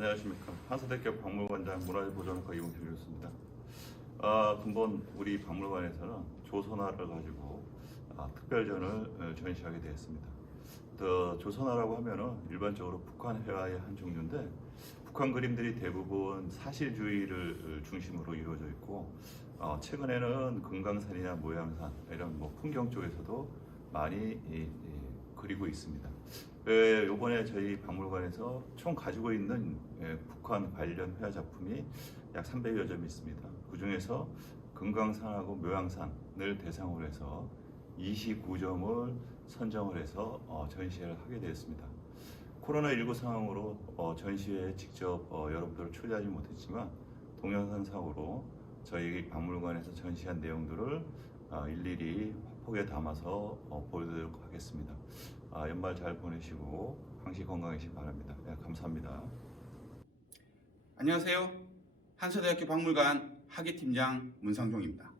안녕하십니까. 한서대교 박물관장 문화보존학과 이용필 교수입니다. 근본 우리 박물관에서는 조선화를 가지고 특별전을 전시하게 되었습니다. 조선화라고 하면은 일반적으로 북한 회화의 한 종류인데, 북한 그림들이 대부분 사실주의를 중심으로 이루어져 있고, 최근에는 금강산이나 모양산 이런 풍경 쪽에서도 많이 그리고 있습니다. 이번에 저희 박물관에서 총 가지고 있는 북한 관련 회화 작품이 약 300여 점이 있습니다. 그 중에서 금강산하고 묘양산을 대상으로 해서 29점을 선정을 해서 전시회를 하게 되었습니다. 코로나19 상황으로 전시회에 직접 여러분들을 초대하지 못했지만 동영상상으로 저희 박물관에서 전시한 내용들을 일일이 화폭에 담아서 보여드리도록 하겠습니다. 연말 잘 보내시고 항시 건강하시기 바랍니다. 감사합니다. 안녕하세요. 한서대학교 박물관 학예팀장 문상종입니다.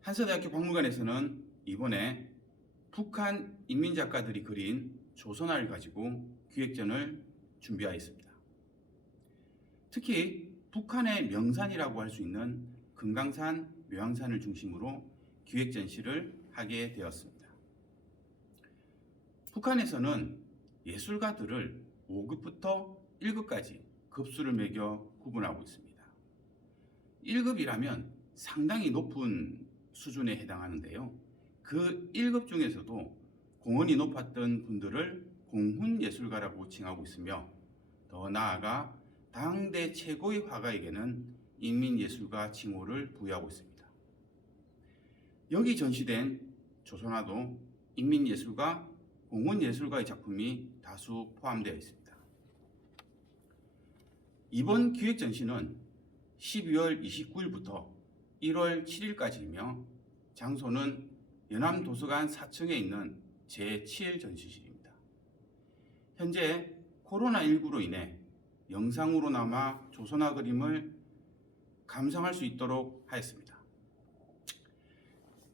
한서대학교 박물관에서는 이번에 북한 인민작가들이 그린 조선화를 가지고 기획전을 준비하였습니다. 특히 북한의 명산이라고 할 수 있는 금강산, 묘양산을 중심으로 기획전시를 하게 되었습니다. 북한에서는 예술가들을 5급부터 1급까지 급수를 매겨 구분하고 있습니다. 1급이라면 상당히 높은 수준에 해당하는데요. 그 1급 중에서도 공헌이 높았던 분들을 공훈예술가라고 칭하고 있으며, 더 나아가 당대 최고의 화가에게는 인민예술가 칭호를 부여하고 있습니다. 여기 전시된 조선화도 인민예술가, 공훈예술가의 작품이 다수 포함되어 있습니다. 이번 기획전시는 12월 29일부터 1월 7일까지이며 장소는 연암도서관 4층에 있는 제7 전시실입니다. 현재 코로나19로 인해 영상으로나마 조선화 그림을 감상할 수 있도록 하였습니다.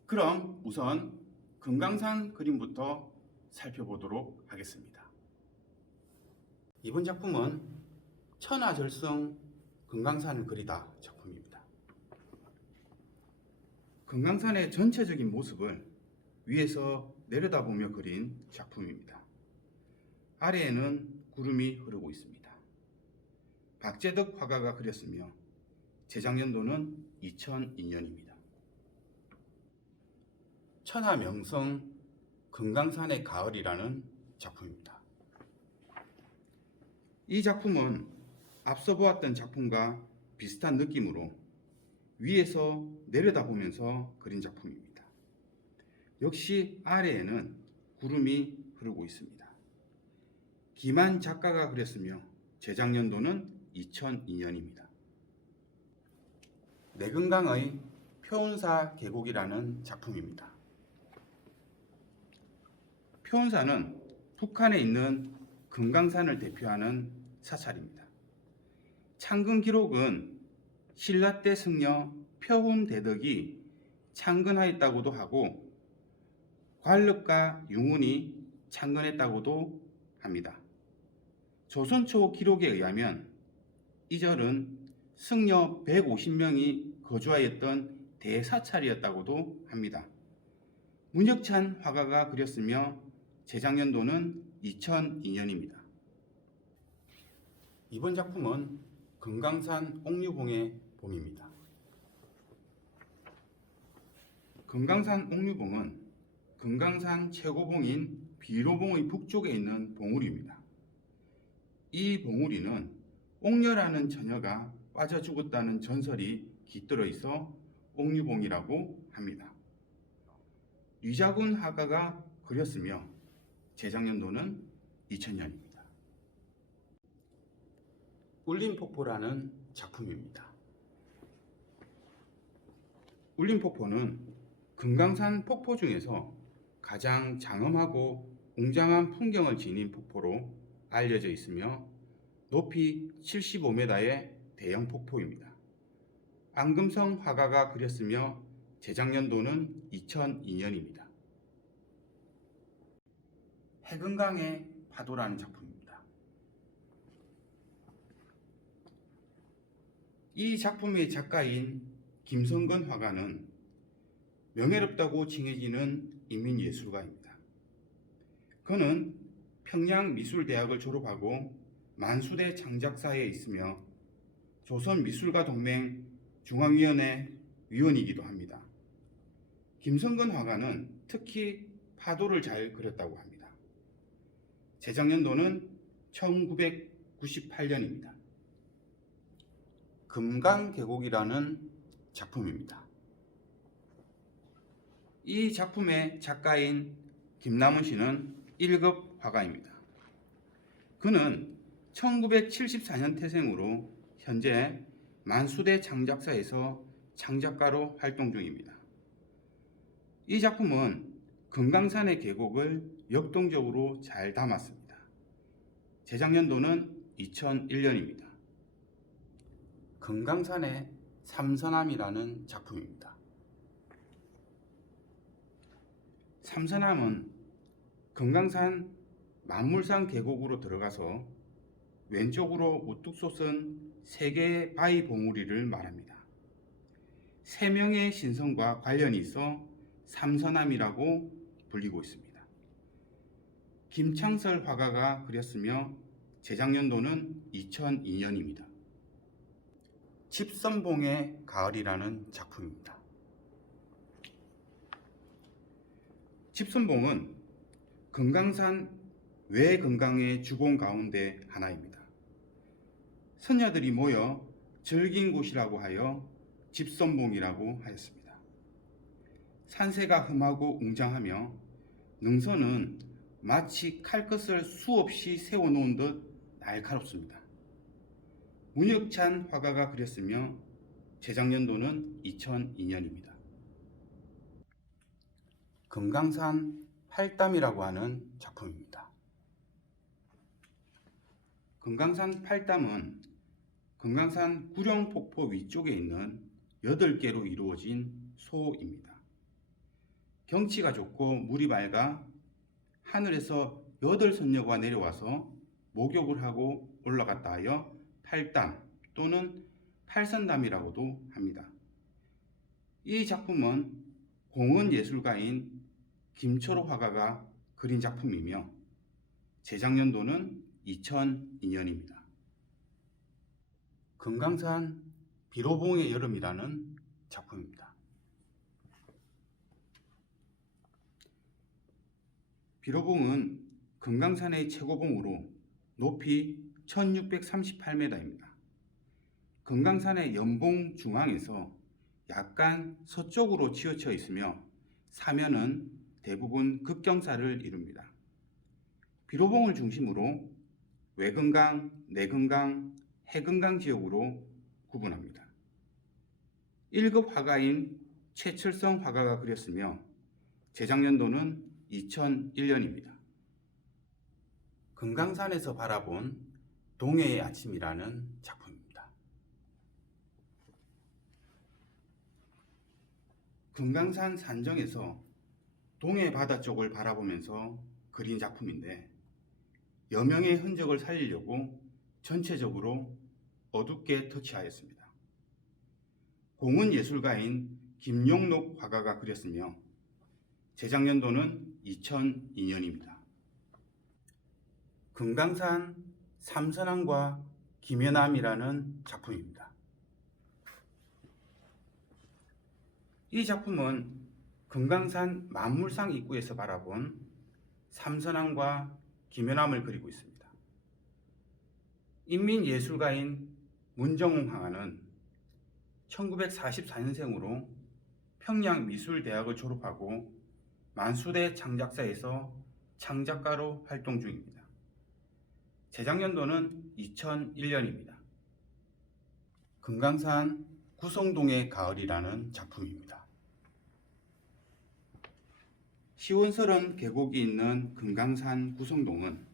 그럼 우선 금강산 그림부터 살펴보도록 하겠습니다. 이번 작품은 천하절성 금강산을 그리다 작품입니다. 금강산의 전체적인 모습을 위에서 내려다보며 그린 작품입니다. 아래에는 구름이 흐르고 있습니다. 박재덕 화가가 그렸으며 제작연도는 2002년입니다. 천하명성 금강산의 가을이라는 작품입니다. 이 작품은 앞서 보았던 작품과 비슷한 느낌으로 위에서 내려다보면서 그린 작품입니다. 역시 아래에는 구름이 흐르고 있습니다. 김한 작가가 그렸으며 제작연도는 2002년입니다. 내금강의 표운사 계곡이라는 작품입니다. 표운사는 북한에 있는 금강산을 대표하는 사찰입니다. 창근 기록은 신라 때 승려 표훈대덕이 창건하였다고도 하고 관력과 융운이 창건했다고도 합니다. 조선 초 기록에 의하면 이 절은 승려 150명이 거주하였던 대사찰이었다고도 합니다. 문혁찬 화가가 그렸으며 제작연도는 2002년입니다. 이번 작품은 금강산 옥류봉의 봉입니다. 금강산 옥류봉은 금강산 최고봉인 비로봉의 북쪽에 있는 봉우리입니다. 이 봉우리는 옥녀라는 처녀가 빠져 죽었다는 전설이 깃들어 있어 옥류봉이라고 합니다. 류자군 화가가 그렸으며 제작연도는 2000년입니다. 울림폭포라는 작품입니다. 울림폭포는 금강산 폭포 중에서 가장 장엄하고 웅장한 풍경을 지닌 폭포로 알려져 있으며 높이 75m의 대형 폭포입니다. 안금성 화가가 그렸으며 제작연도는 2002년입니다. 해금강의 파도라는 작품입니다. 이 작품의 작가인 김성근 화가는 명예롭다고 칭해지는 인민예술가입니다. 그는 평양미술대학을 졸업하고 만수대 창작사에 있으며 조선미술가동맹 중앙위원회 위원이기도 합니다. 김성근 화가는 특히 파도를 잘 그렸다고 합니다. 제작년도는 1998년입니다. 금강계곡이라는 작품입니다. 이 작품의 작가인 김남훈 씨는 1급 화가입니다. 그는 1974년 태생으로 현재 만수대 창작사에서 창작가로 활동 중입니다. 이 작품은 금강산의 계곡을 역동적으로 잘 담았습니다. 제작년도는 2001년입니다. 금강산의 삼서남이라는 작품입니다. 삼서남은 금강산 만물산 계곡으로 들어가서 왼쪽으로 우뚝 솟은 3개의 바위 봉우리를 말합니다. 3명의 신성과 관련이 있어 삼서남이라고 불리고 있습니다. 김창설 화가가 그렸으며 제작년도는 2002년입니다. 집선봉의 가을이라는 작품입니다. 집선봉은 금강산 외금강의 주공 가운데 하나입니다. 선녀들이 모여 즐긴 곳이라고 하여 집선봉이라고 하였습니다. 산세가 험하고 웅장하며 능선은 마치 칼끝을 수없이 세워놓은 듯 날카롭습니다. 문혁찬 화가가 그렸으며 제작년도는 2002년입니다. 금강산 팔담이라고 하는 작품입니다. 금강산 팔담은 금강산 구룡폭포 위쪽에 있는 8개로 이루어진 소입니다. 경치가 좋고 물이 맑아 하늘에서 8선녀가 내려와서 목욕을 하고 올라갔다 하여 팔담 또는 팔선담이라고도 합니다. 이 작품은 공은 예술가인 김초로 화가가 그린 작품이며 제작년도는 2002년입니다. 금강산 비로봉의 여름이라는 작품입니다. 비로봉은 금강산의 최고봉으로 높이 1638m입니다. 금강산의 연봉 중앙에서 약간 서쪽으로 치우쳐 있으며 사면은 대부분 급경사를 이룹니다. 비로봉을 중심으로 외금강, 내금강, 해금강 지역으로 구분합니다. 1급 화가인 최철성 화가가 그렸으며 제작년도는 2001년입니다. 금강산에서 바라본 동해의 아침이라는 작품입니다. 금강산 산정에서 동해 바다 쪽을 바라보면서 그린 작품인데 여명의 흔적을 살리려고 전체적으로 어둡게 터치하였습니다. 공은 예술가인 김용록 화가가 그렸으며 제작년도는 2002년입니다. 금강산 삼선암과 김연암이라는 작품입니다. 이 작품은 금강산 만물상 입구에서 바라본 삼선암과 김연암을 그리고 있습니다. 인민예술가인 문정웅 화가는 1944년생으로 평양미술대학을 졸업하고 만수대 창작사에서 창작가로 활동 중입니다. 제작년도는 2001년입니다. 금강산 구성동의 가을이라는 작품입니다. 시원스런 계곡이 있는 금강산 구성동은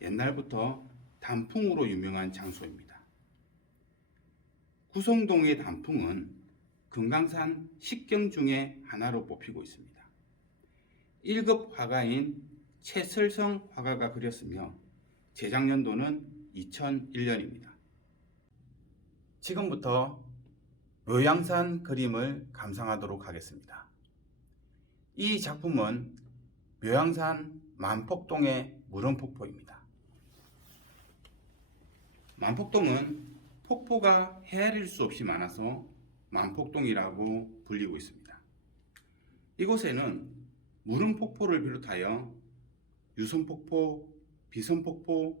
옛날부터 단풍으로 유명한 장소입니다. 구성동의 단풍은 금강산 식경 중에 하나로 뽑히고 있습니다. 1급 화가인 최슬성 화가가 그렸으며 제작연도는 2001년입니다. 지금부터 묘양산 그림을 감상하도록 하겠습니다. 이 작품은 묘양산 만폭동의 물원폭포입니다. 만폭동은 폭포가 헤아릴 수 없이 많아서 만폭동이라고 불리고 있습니다. 이곳에는 물원폭포를 비롯하여 유선폭포, 비선폭포,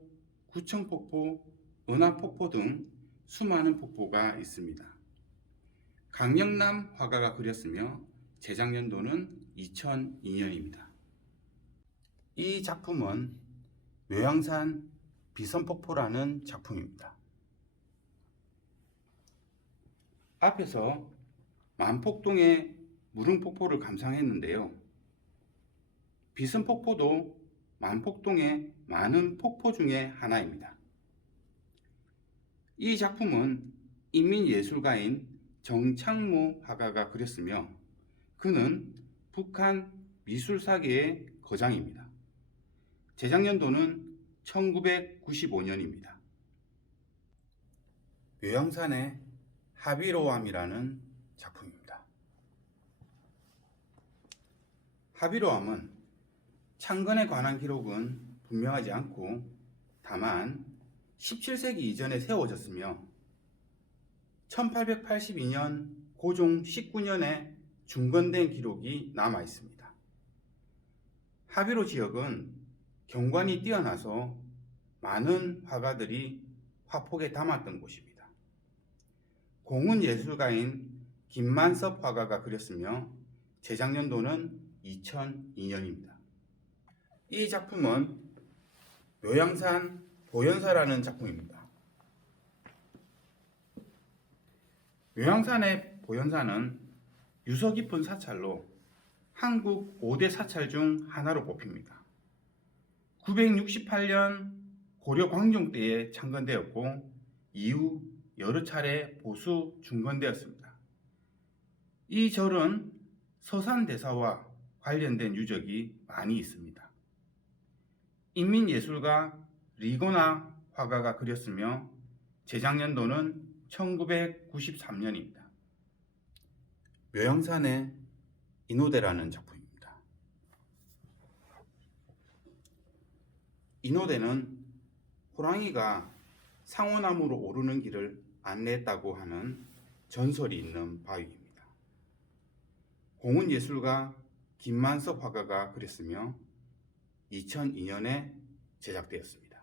구청폭포, 은하폭포 등 수많은 폭포가 있습니다. 강영남 화가가 그렸으며 제작연도는 2002년입니다. 이 작품은 묘양산 비선폭포라는 작품입니다. 앞에서 만폭동의 물흥폭포를 감상했는데요. 비선폭포도 만폭동의 많은 폭포 중에 하나입니다. 이 작품은 인민예술가인 정창무 화가가 그렸으며 그는 북한 미술사계의 거장입니다. 제작연도는 1995년입니다. 묘양산의 하비로암이라는 작품입니다. 하비로암은 창건에 관한 기록은 분명하지 않고 다만 17세기 이전에 세워졌으며 1882년 고종 19년에 중건된 기록이 남아 있습니다. 하비로 지역은 경관이 뛰어나서 많은 화가들이 화폭에 담았던 곳입니다. 공은 예술가인 김만섭 화가가 그렸으며 제작연도는 2002년입니다. 이 작품은 묘양산 보현사라는 작품입니다. 묘양산의 보현사는 유서 깊은 사찰로 한국 5대 사찰 중 하나로 뽑힙니다. 968년 고려 광종 때에 창건되었고 이후 여러 차례 보수 중건되었습니다. 이 절은 서산대사와 관련된 유적이 많이 있습니다. 인민예술가 리고나 화가가 그렸으며 제작연도는 1993년입니다. 묘양산의 인호대라는 작품입니다. 인호대는 호랑이가 상어나무로 오르는 길을 안내했다고 하는 전설이 있는 바위입니다. 공은예술가 김만섭 화가가 그렸으며 2002년에 제작되었습니다.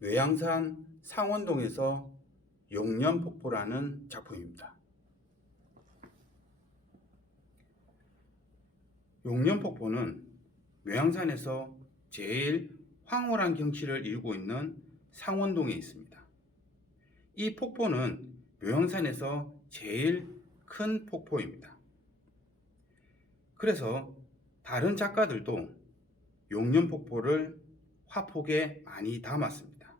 묘양산 상원동에서 용련폭포라는 작품입니다. 용련폭포는 묘양산에서 제일 황홀한 경치를 이루고 있는 상원동에 있습니다. 이 폭포는 묘양산에서 제일 큰 폭포입니다. 그래서 다른 작가들도 용련폭포를 화폭에 많이 담았습니다.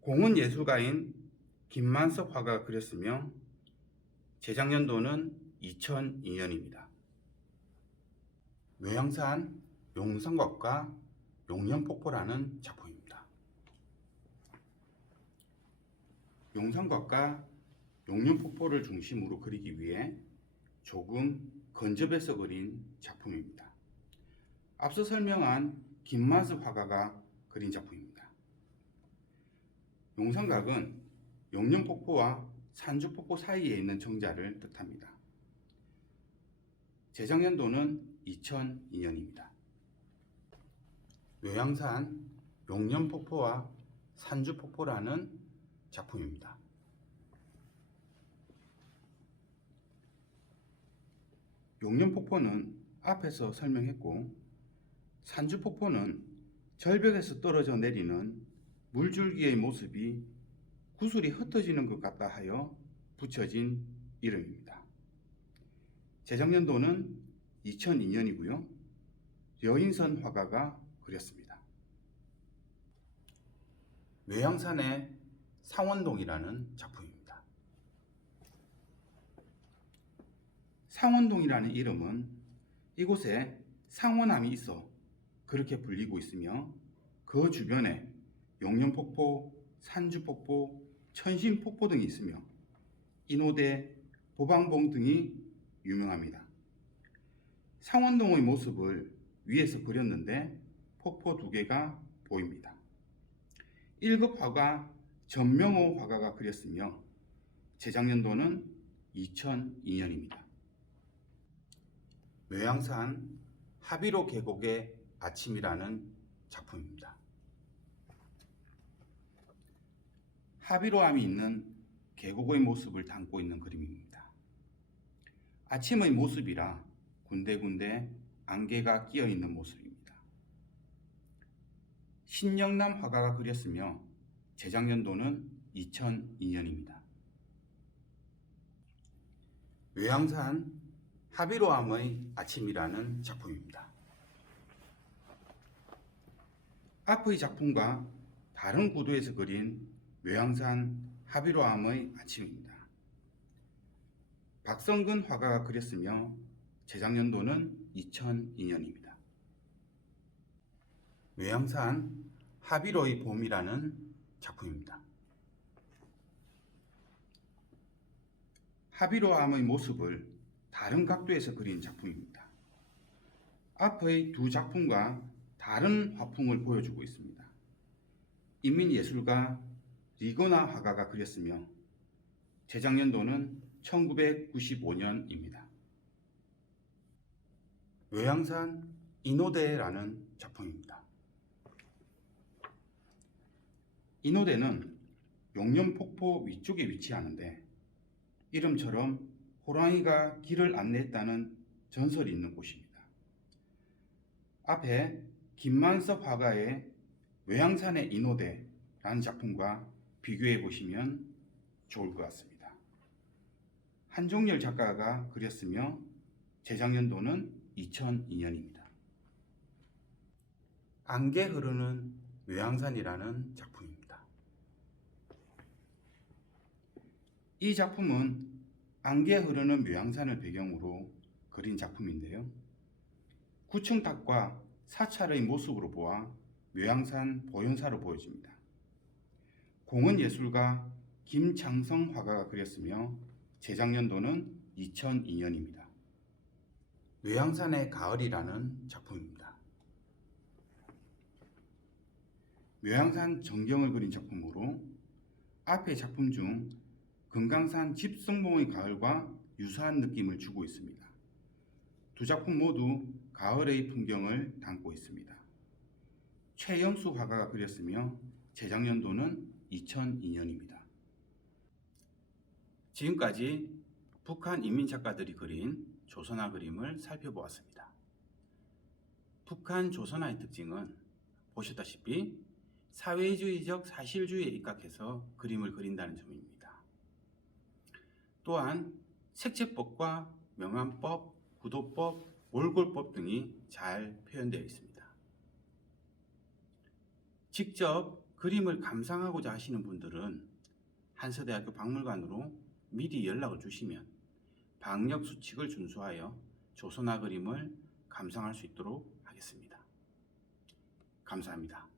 공은 예술가인 김만섭 화가가 그렸으며 제작연도는 2002년입니다. 묘양산 용성곽과 용련폭포라는 작품입니다. 용성곽과 용련폭포를 중심으로 그리기 위해 조금 건접해서 그린 작품입니다. 앞서 설명한 김만섭 화가가 그린 작품입니다. 용성각은 용련폭포와 산주폭포 사이에 있는 정자를 뜻합니다. 제작연도는 2002년입니다. 묘양산 용련폭포와 산주폭포라는 작품입니다. 용련폭포는 앞에서 설명했고 산주폭포는 절벽에서 떨어져 내리는 물줄기의 모습이 구슬이 흩어지는 것 같다 하여 붙여진 이름입니다. 제작연도는 2002년이고요. 여인선 화가가 그렸습니다. 묘양산의 상원동이라는 작품입니다. 상원동이라는 이름은 이곳에 상호남이 있어 그렇게 불리고 있으며 그 주변에 용련폭포, 산주폭포, 천신폭포 등이 있으며 인호대, 보방봉 등이 유명합니다. 상원동의 모습을 위에서 그렸는데 폭포 2개가 보입니다. 1급 화가 전명호 화가가 그렸으며 제작년도는 2002년입니다. 묘양산 하비로 계곡의 아침이라는 작품입니다. 하비로암이 있는 계곡의 모습을 담고 있는 그림입니다. 아침의 모습이라 군데군데 안개가 끼어 있는 모습입니다. 신영남 화가가 그렸으며 제작년도는 2002년입니다. 묘양산 하비로암의 아침이라는 작품입니다. 앞의 작품과 다른 구도에서 그린 묘양산 하비로암의 아침입니다. 박성근 화가가 그렸으며 제작년도는 2002년입니다. 묘양산 하비로의 봄이라는 작품입니다. 하비로암의 모습을 다른 각도에서 그린 작품입니다. 앞의 두 작품과 다른 화풍을 보여주고 있습니다. 인민예술가 리거나 화가가 그렸으며 제작년도는 1995년입니다. 묘양산 인호대라는 작품입니다. 인호대는 용련폭포 위쪽에 위치하는데 이름처럼 호랑이가 길을 안내했다는 전설이 있는 곳입니다. 앞에 김만섭 화가의 묘양산의 인호대라는 작품과 비교해 보시면 좋을 것 같습니다. 한종열 작가가 그렸으며 제작년도는 2002년입니다. 안개 흐르는 묘양산이라는 작품입니다. 이 작품은 안개 흐르는 묘양산을 배경으로 그린 작품인데요. 9층 탑과 사찰의 모습으로 보아 묘양산 보현사로 보여집니다. 공은 예술가 김창성 화가가 그렸으며 제작년도는 2002년입니다. 묘양산의 가을이라는 작품입니다. 묘양산 전경을 그린 작품으로 앞의 작품 중 금강산 집성봉의 가을과 유사한 느낌을 주고 있습니다. 두 작품 모두 가을의 풍경을 담고 있습니다. 최영수 화가가 그렸으며 제작년도는 2002년입니다. 지금까지 북한 인민 작가들이 그린 조선화 그림을 살펴보았습니다. 북한 조선화의 특징은 보셨다시피 사회주의적 사실주의에 입각해서 그림을 그린다는 점입니다. 또한 색채법과 명암법, 구도법, 몰골법 등이 잘 표현되어 있습니다. 직접 그림을 감상하고자 하시는 분들은 한서대학교 박물관으로 미리 연락을 주시면 방역 수칙을 준수하여 조선화 그림을 감상할 수 있도록 하겠습니다. 감사합니다.